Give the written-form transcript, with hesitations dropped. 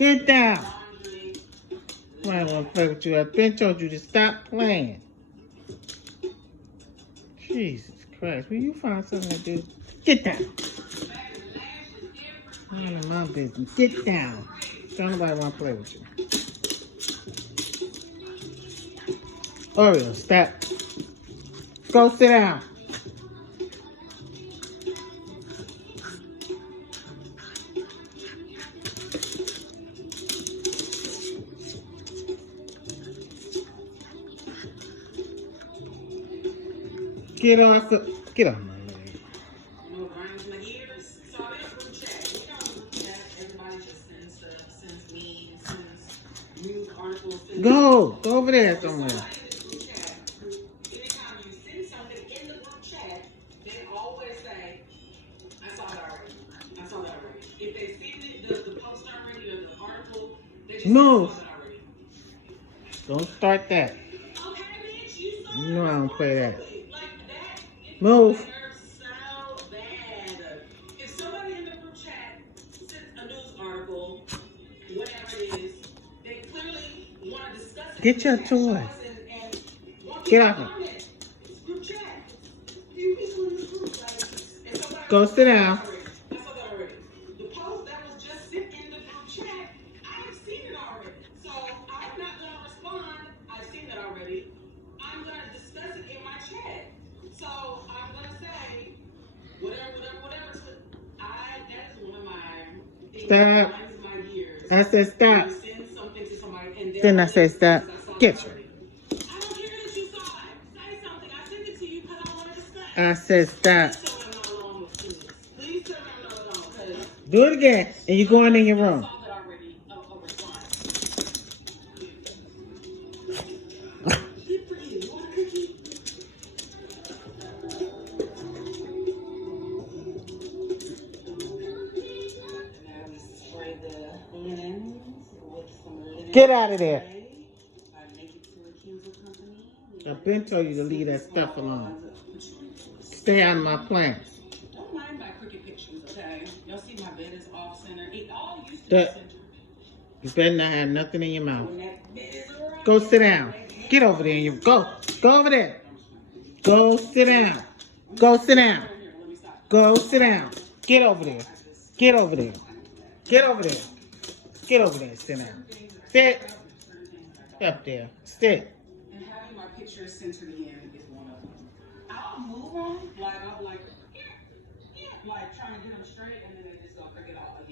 Get down. I don't want to play with you. I've been told you to stop playing. Jesus Christ. Will you find something to do? Get down. None of my business. Get down. Don't nobody want to play with you. Oreo, stop. Go sit down. Get off my leg. Go over there somewhere. Move. Don't start that. You know I don't play that. Move. If somebody in the group chat sends a news article, whatever it is, they clearly want to discuss it. Get your toy. Get off it. Go sit down. The post that was just sent in the group chat, I've seen it already. So I'm not going to respond. I've seen it already. I'm going to discuss it in my chat. So I'm going to say, whatever. That is one of my things. Stop. I said stop. Send something to somebody and then I said stop. Get you. I don't care that you saw it. Say something. I sent it to you because I want to discuss. I said stop. Please tell me I'm not alone. Do it again, and you're going in your room. Get out of there. I've been told you to leave that stuff alone. Stay out of my plants. Don't mind my crooked pictures, okay? Y'all see my bed is off center. It all used to be centered. You better not have nothing in your mouth. Go sit down. Get over there. Go over there. Go sit down. Go sit down. Go sit down. Get over there. Get over there. Get over there. Get over there. Sit down. Sit. Up there. Sit. And having my picture centered again is one of them. I'll move on. Like, I'm like trying to get